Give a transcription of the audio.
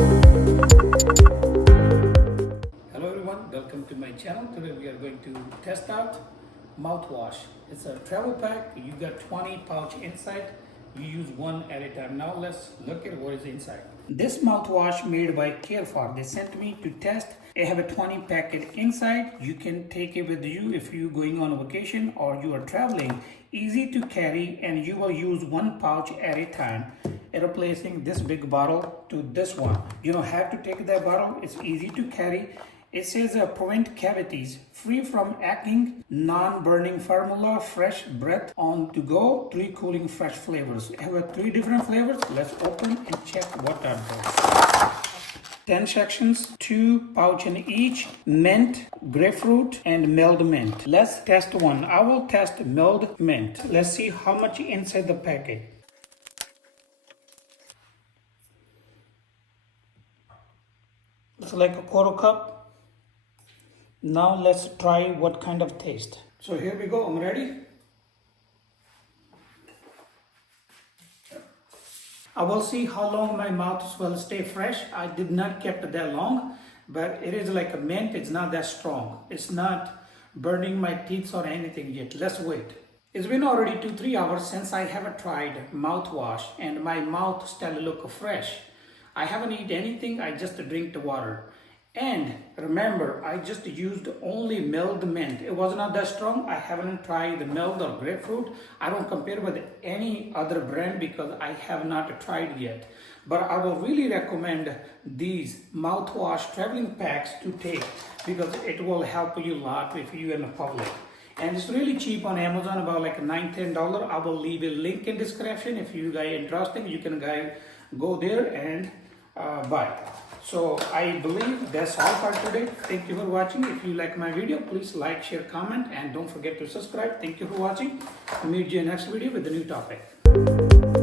Hello everyone, welcome to my channel. Today we are going to test out Mouthwash. It's a travel pack. You got 20 pouch inside. You use one at a time. Now let's look at what is inside. This mouthwash made by Carefor. They sent me to test. I have a 20 packet inside. You can take it with you if you're going on a vacation or you are traveling. Easy to carry, and you will use one pouch at a time, replacing this big bottle to this one. You don't have to take that bottle. It's easy to carry. It says prevent cavities, free from acne, non-burning formula, fresh breath on to go, 3 cooling fresh flavors. I have 3 different flavors. Let's open and check what are those. 10 sections, 2 pouch in each, mint, grapefruit, and milled mint. Let's test one. I will test milled mint. Let's see how much inside the packet. It's like a quarter cup. Now let's try what kind of taste. So here we go, I'm ready. I will see how long my mouth will stay fresh. I did not keep it that long, but it is like a mint. It's not that strong. It's not burning my teeth or anything yet. Let's wait. It's been already 2-3 hours since I haven't tried mouthwash, and my mouth still look fresh. I haven't eaten anything, I just drink the water. And remember, I just used only milled mint. It was not that strong. I haven't tried the milled or grapefruit. I don't compare with any other brand because I have not tried yet. But I will really recommend these mouthwash traveling packs to take because it will help you a lot if you're in the public. And it's really cheap on Amazon, about like $9-10. I will leave a link in description. If you guys are interested, you can go there and buy. So I believe that's all for today. Thank you for watching. If you like my video, please like, share, comment, and don't forget to subscribe. Thank you for watching. I'll meet you in the next video with a new topic.